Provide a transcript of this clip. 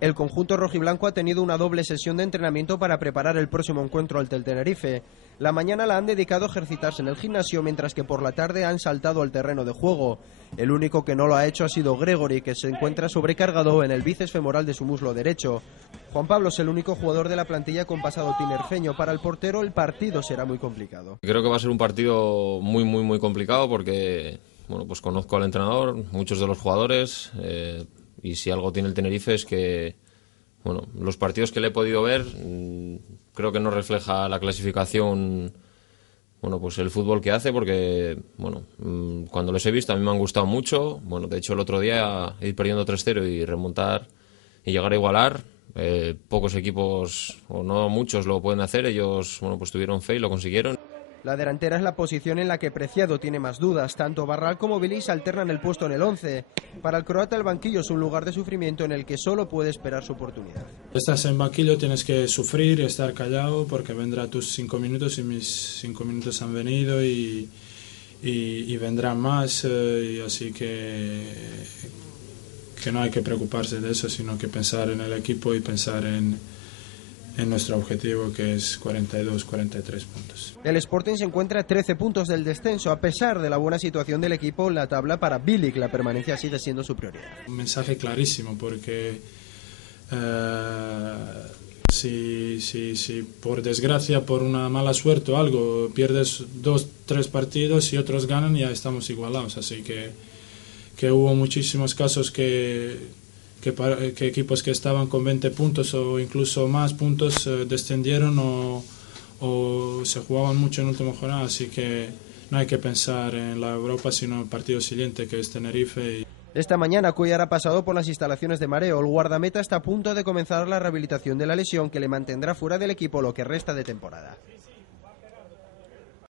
El conjunto rojiblanco ha tenido una doble sesión de entrenamiento para preparar el próximo encuentro ante el Tenerife. La mañana la han dedicado a ejercitarse en el gimnasio, mientras que por la tarde han saltado al terreno de juego. El único que no lo ha hecho ha sido Gregory, que se encuentra sobrecargado en el bíceps femoral de su muslo derecho. Juan Pablo es el único jugador de la plantilla con pasado tinerfeño. Para el portero el partido será muy complicado. Creo que va a ser un partido muy complicado porque pues conozco al entrenador, muchos de los jugadores, y si algo tiene el Tenerife es que los partidos que le he podido ver creo que no refleja la clasificación, pues el fútbol que hace, porque cuando los he visto a mí me han gustado mucho. De hecho el otro día ir perdiendo 3-0 y remontar y llegar a igualar, pocos equipos o no muchos lo pueden hacer. Ellos pues tuvieron fe y lo consiguieron. La delantera es la posición en la que Preciado tiene más dudas. Tanto Barral como Vilis alternan el puesto en el 11. Para el croata el banquillo es un lugar de sufrimiento en el que solo puede esperar su oportunidad. Estás en banquillo, tienes que sufrir y estar callado porque vendrá tus 5 minutos y mis 5 minutos han venido y vendrán más. Y así que no hay que preocuparse de eso, sino que pensar en el equipo y pensar en nuestro objetivo, que es 42-43 puntos. El Sporting se encuentra a 13 puntos del descenso. A pesar de la buena situación del equipo en la tabla, para Bilic la permanencia sigue siendo su prioridad. Un mensaje clarísimo, porque si por desgracia, por una mala suerte o algo, pierdes 2-3 partidos y otros ganan, ya estamos igualados. Así que hubo muchísimos casos que equipos que estaban con 20 puntos o incluso más puntos descendieron o se jugaban mucho en última jornada, así que no hay que pensar en la Europa sino en el partido siguiente, que es Tenerife. Esta mañana Cuellar ha pasado por las instalaciones de Mareo. El guardameta está a punto de comenzar la rehabilitación de la lesión que le mantendrá fuera del equipo lo que resta de temporada.